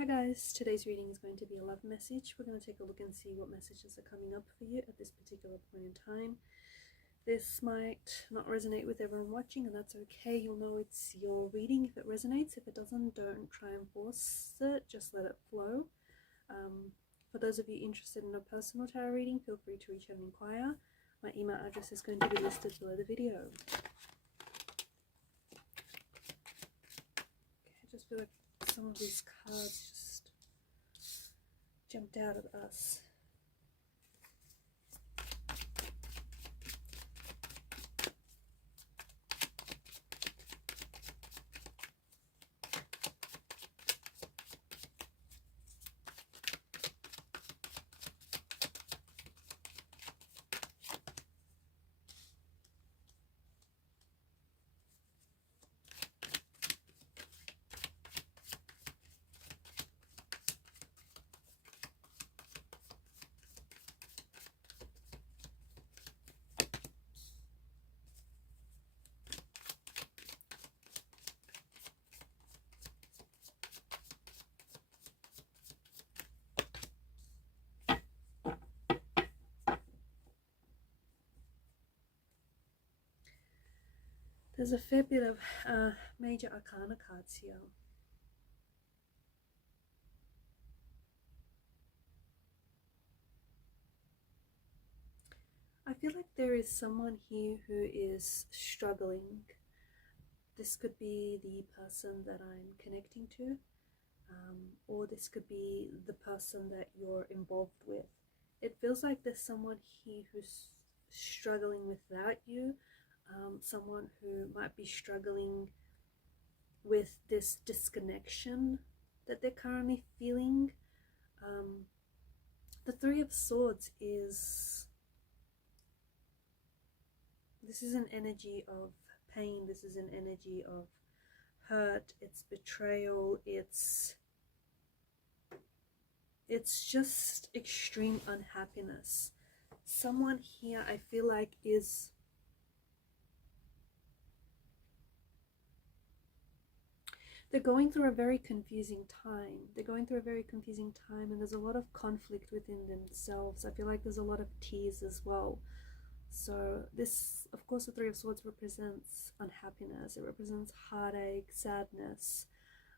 Hi guys, today's reading is going to be a love message. We're going to take a look and see what messages are coming up for you at this particular point in time. This might not resonate with everyone watching, and that's okay. You'll know it's your reading if it resonates. If it doesn't, don't try and force it, just let it flow. For those of you interested in a personal tarot reading, feel free to reach out and inquire. My email address is going to be listed below the video. Okay, I just feel like some of these cards just jumped out at us. There's a fair bit of major arcana cards here. I feel like there is someone here who is struggling. This could be the person that I'm connecting to, or this could be the person that you're involved with. It feels like there's someone here who's struggling without you, someone who might be struggling with this disconnection that they're currently feeling. The Three of Swords is, this is an energy of pain, this is an energy of hurt, it's betrayal, it's just extreme unhappiness. Someone here I feel like is they're going through a very confusing time. They're going through a very confusing time, and there's a lot of conflict within themselves. I feel like there's a lot of tears as well. So this, of course, the Three of Swords represents unhappiness. It represents heartache, sadness,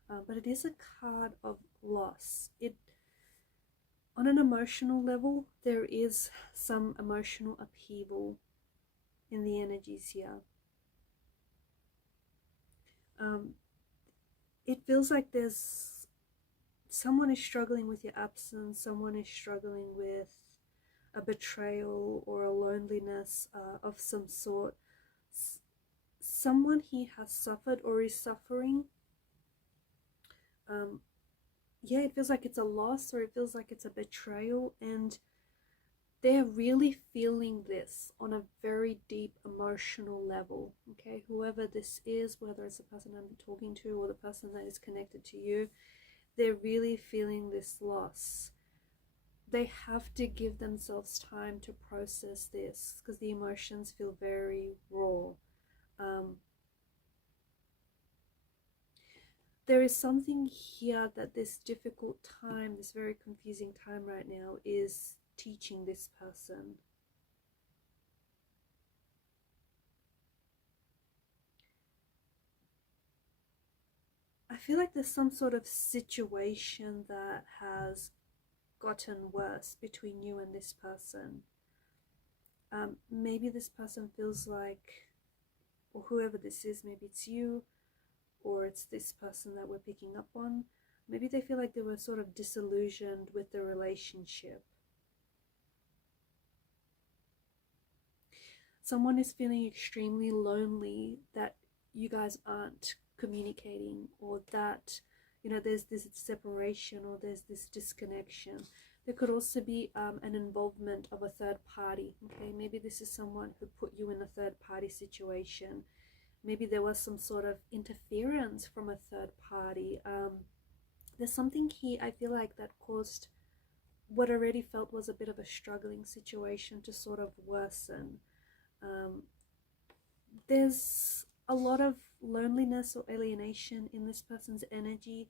but it is a card of loss. On an emotional level, there is some emotional upheaval in the energies here. It feels like there's someone is struggling with your absence, someone is struggling with a betrayal or a loneliness of some sort. Someone here has suffered or is suffering. Yeah, it feels like it's a loss, or it feels like it's a betrayal, and they're really feeling this on a very deep emotional level. Okay, whoever this is, whether it's the person I'm talking to or the person that is connected to you, they're really feeling this loss. They have to give themselves time to process this because the emotions feel very raw. There is something here that this difficult time, this very confusing time right now, is teaching this person. I feel like there's some sort of situation that has gotten worse between you and this person. Maybe this person feels like, or whoever this is, maybe it's you, or it's this person that we're picking up on, maybe they feel like they were sort of disillusioned with the relationship. Someone is feeling extremely lonely that you guys aren't communicating, or that, you know, there's this separation or there's this disconnection. There could also be an involvement of a third party. Okay, maybe this is someone who put you in a third party situation. Maybe there was some sort of interference from a third party. There's something here, I feel like, that caused what already felt was a bit of a struggling situation to sort of worsen. There's a lot of loneliness or alienation in this person's energy.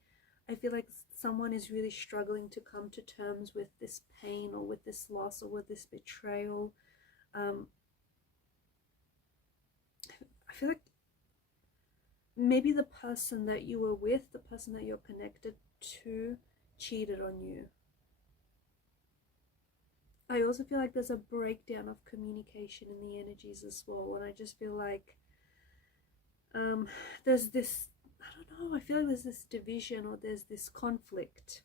I feel like someone is really struggling to come to terms with this pain or with this loss or with this betrayal. I feel like maybe the person that you were with, the person that you're connected to, cheated on you. I also feel like there's a breakdown of communication in the energies as well, and I just feel like there's this, I don't know, I feel like there's this division or there's this conflict.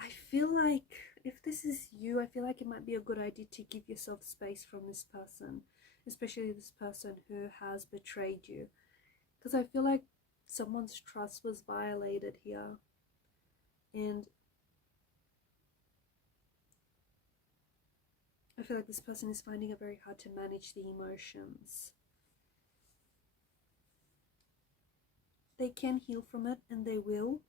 I feel like if this is you, I feel like it might be a good idea to give yourself space from this person, especially this person who has betrayed you, because I feel like someone's trust was violated here, and I feel like this person is finding it very hard to manage the emotions. They can heal from it, and they will,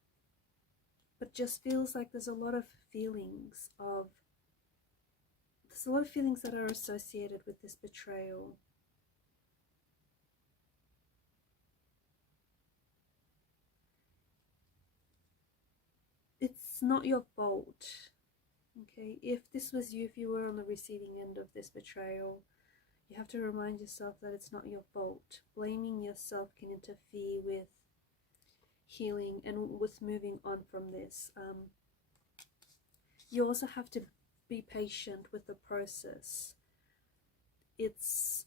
but just feels like there's a lot of feelings that are associated with this betrayal. It's not your fault, okay? If this was you, if you were on the receiving end of this betrayal, you have to remind yourself that it's not your fault. Blaming yourself can interfere with healing and with moving on from this. You also have to be patient with the process. It's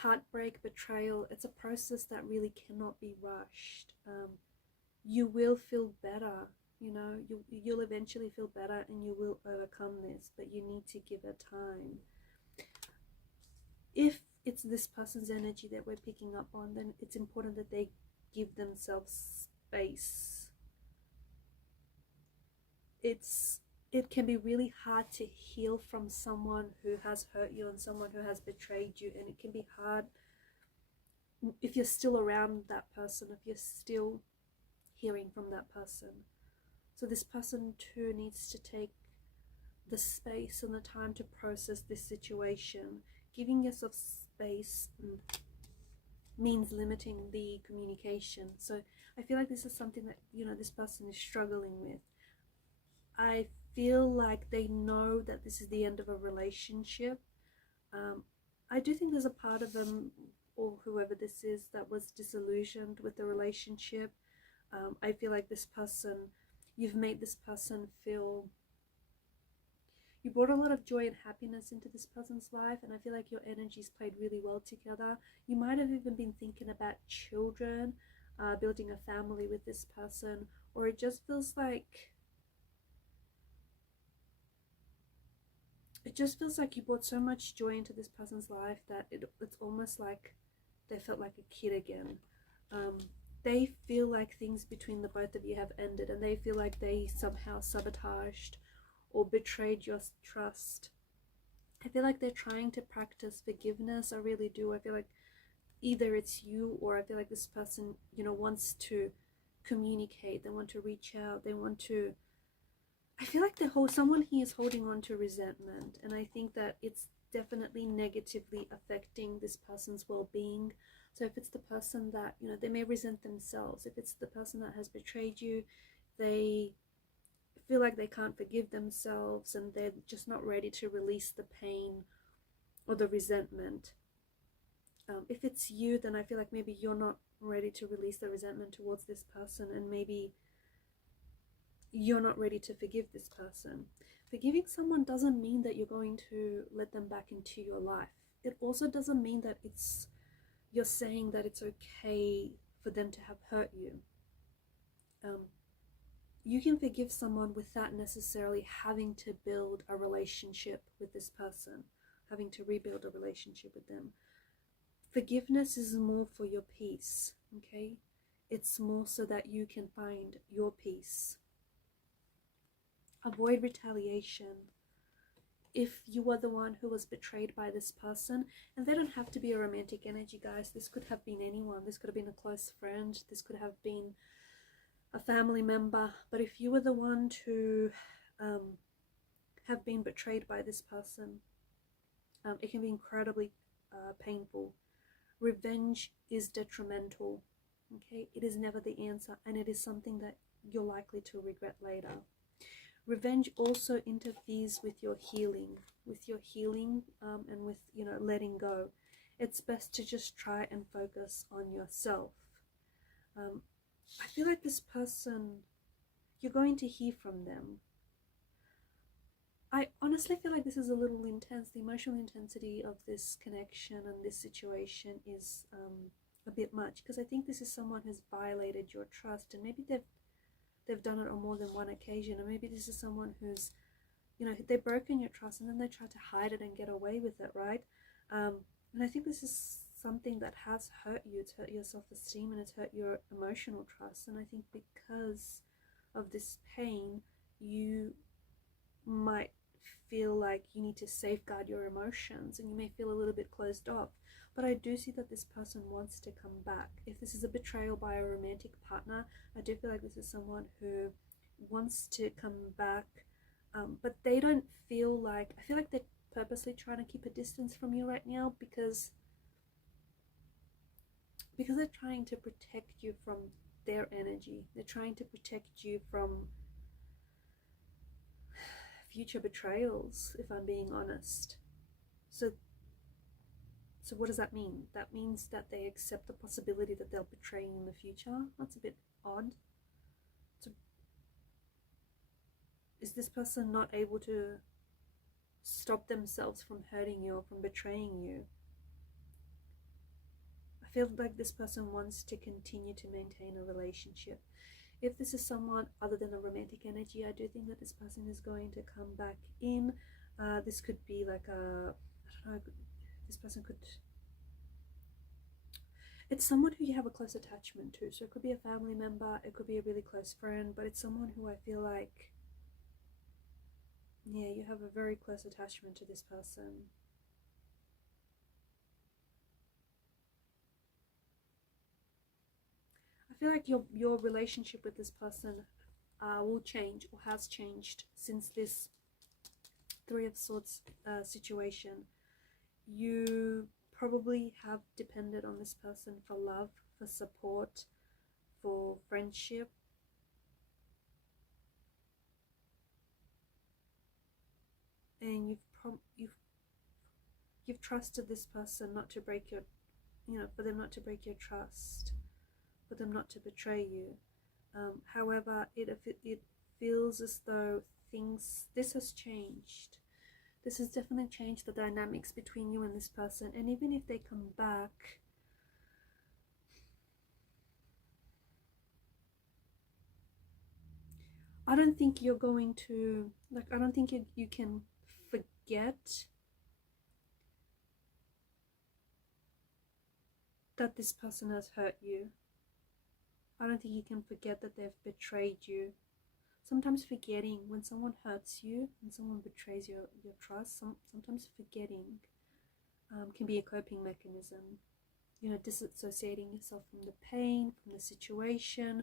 heartbreak, betrayal. It's a process that really cannot be rushed. You will feel better, you know, you'll eventually feel better and you will overcome this, but you need to give it time. If it's this person's energy that we're picking up on, then it's important that they give themselves space. It can be really hard to heal from someone who has hurt you and someone who has betrayed you, and it can be hard if you're still around that person, if you're still hearing from that person. So this person too needs to take the space and the time to process this situation. Giving yourself space means limiting the communication. So I feel like this is something that, you know, this person is struggling with. I feel like they know that this is the end of a relationship. I do think there's a part of them, or whoever this is, that was disillusioned with the relationship. I feel like this person, you've made this person feel, you brought a lot of joy and happiness into this person's life, and I feel like your energies played really well together. You might have even been thinking about children, building a family with this person, or it just feels like you brought so much joy into this person's life that it's almost like they felt like a kid again. They feel like things between the both of you have ended, and they feel like they somehow sabotaged or betrayed your trust. I feel like they're trying to practice forgiveness. I really do. I feel like either it's you, or I feel like this person, you know, wants to communicate. They want to reach out. They want to, I feel like someone here is holding on to resentment, and I think that it's definitely negatively affecting this person's well-being. So if it's the person that, you know, they may resent themselves. If it's the person that has betrayed you, they feel like they can't forgive themselves, and they're just not ready to release the pain or the resentment. If it's you, then I feel like maybe you're not ready to release the resentment towards this person, and maybe you're not ready to forgive this person. Forgiving someone doesn't mean that you're going to let them back into your life. It also doesn't mean that you're saying that it's okay for them to have hurt you. You can forgive someone without necessarily having to build a relationship with this person, having to rebuild a relationship with them. Forgiveness is more for your peace, okay? It's more so that you can find your peace. Avoid retaliation. if you were the one who was betrayed by this person, and they don't have to be a romantic energy, guys. This could have been anyone. This could have been a close friend. This could have been a family member. But if you were the one to have been betrayed by this person, it can be incredibly painful. Revenge is detrimental. Okay, it is never the answer, and it is something that you're likely to regret later. Revenge also interferes with your healing, and with, you know, letting go. It's best to just try and focus on yourself. I feel like this person, you're going to hear from them. I honestly feel like this is a little intense. The emotional intensity of this connection and this situation is a bit much, because I think this is someone who's violated your trust, and maybe they've done it on more than one occasion, and maybe this is someone who's, you know, they've broken your trust and then they try to hide it and get away with it, right? And I think this is something that has hurt you. It's hurt your self-esteem and it's hurt your emotional trust, and I think because of this pain, you might feel like you need to safeguard your emotions, and you may feel a little bit closed off. But I do see that this person wants to come back. If this is a betrayal by a romantic partner, I do feel like this is someone who wants to come back, but they don't feel like, I feel like they're purposely trying to keep a distance from you right now, because they're trying to protect you from their energy. They're trying to protect you from future betrayals, if I'm being honest. So what does that mean? That means that they accept the possibility that they'll betray you in the future. That's a bit odd. So is this person not able to stop themselves from hurting you or from betraying you? I feel like this person wants to continue to maintain a relationship. If this is someone other than a romantic energy, I do think that this person is going to come back in. This could be like a, I don't know, this person could, it's someone who you have a close attachment to. So it could be a family member, it could be a really close friend, but it's someone who I feel like, yeah, you have a very close attachment to this person. I feel like your relationship with this person will change, or has changed, since this Three of Swords situation. You probably have depended on this person for love, for support, for friendship. And you've trusted this person not to break your, you know, for them not to break your trust, for them not to betray you. However, it feels as though this has changed. This has definitely changed the dynamics between you and this person. And even if they come back, I don't think you're going to, like, I don't think you can forget that this person has hurt you. I don't think you can forget that they've betrayed you. Sometimes forgetting, when someone hurts you, when someone betrays your trust, sometimes forgetting can be a coping mechanism. You know, disassociating yourself from the pain, from the situation,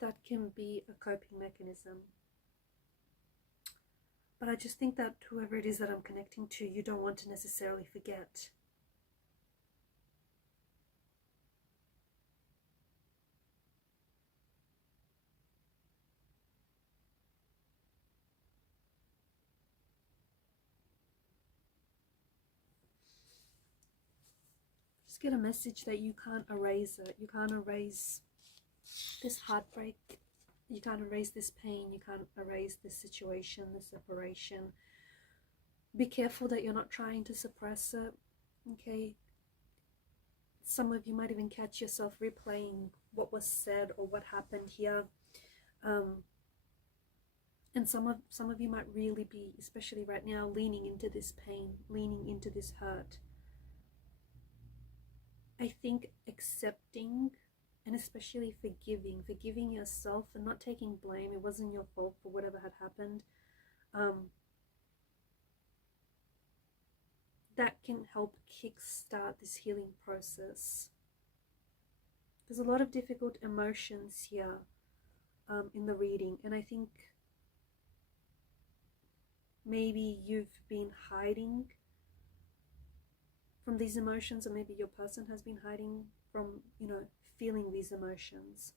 that can be a coping mechanism. But I just think that whoever it is that I'm connecting to, you don't want to necessarily forget. Just get a message that you can't erase it. You can't erase this heartbreak. You can't erase this pain. You can't erase this situation, this separation. Be careful that you're not trying to suppress it. Okay? Some of you might even catch yourself replaying what was said or what happened here. And some of you might really be, especially right now, leaning into this pain, leaning into this hurt. I think accepting, and especially forgiving yourself and not taking blame. It wasn't your fault for whatever had happened. that can help kickstart this healing process. There's a lot of difficult emotions here in the reading, and I think maybe you've been hiding from these emotions, or maybe your person has been hiding from, you know, feeling these emotions.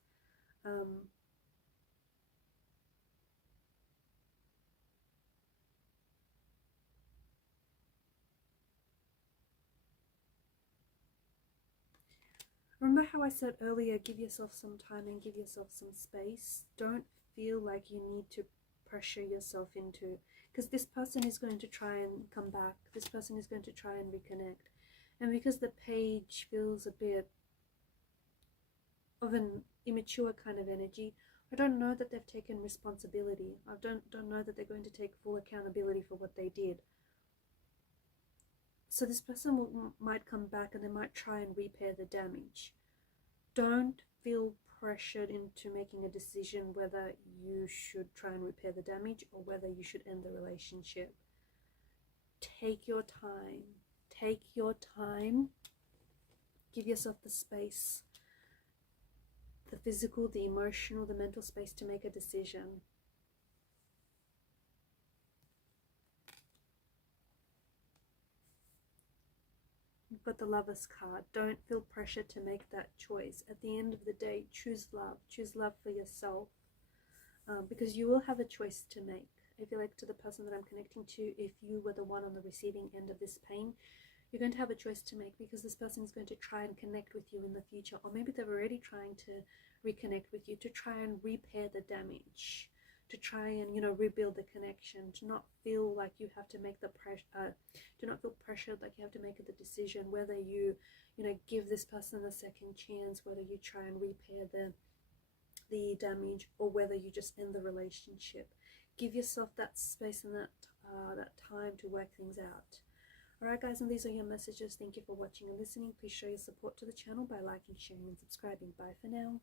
Remember how I said earlier, give yourself some time and give yourself some space. Don't feel like you need to pressure yourself into, because this person is going to try and come back. This person is going to try and reconnect. And because the page feels a bit of an immature kind of energy, I don't know that they've taken responsibility. I don't know that they're going to take full accountability for what they did. So this person might come back and they might try and repair the damage. Don't feel pressured into making a decision whether you should try and repair the damage or whether you should end the relationship. Take your time. Take your time. Give yourself the space, the physical, the emotional, the mental space to make a decision. You've got the Lover's card. Don't feel pressure to make that choice. At the end of the day, choose love. Choose love for yourself, because you will have a choice to make. I feel like to the person that I'm connecting to, if you were the one on the receiving end of this pain, you're going to have a choice to make, because this person is going to try and connect with you in the future, or maybe they're already trying to reconnect with you to try and repair the damage, to try and, you know, rebuild the connection, to not feel like you have to make the pressure, to not feel pressured like you have to make the decision whether you know, give this person a second chance, whether you try and repair the damage, or whether you just end the relationship. Give yourself that space and that time to work things out. Alright guys, and these are your messages. Thank you for watching and listening. Please show your support to the channel by liking, sharing and subscribing. Bye for now.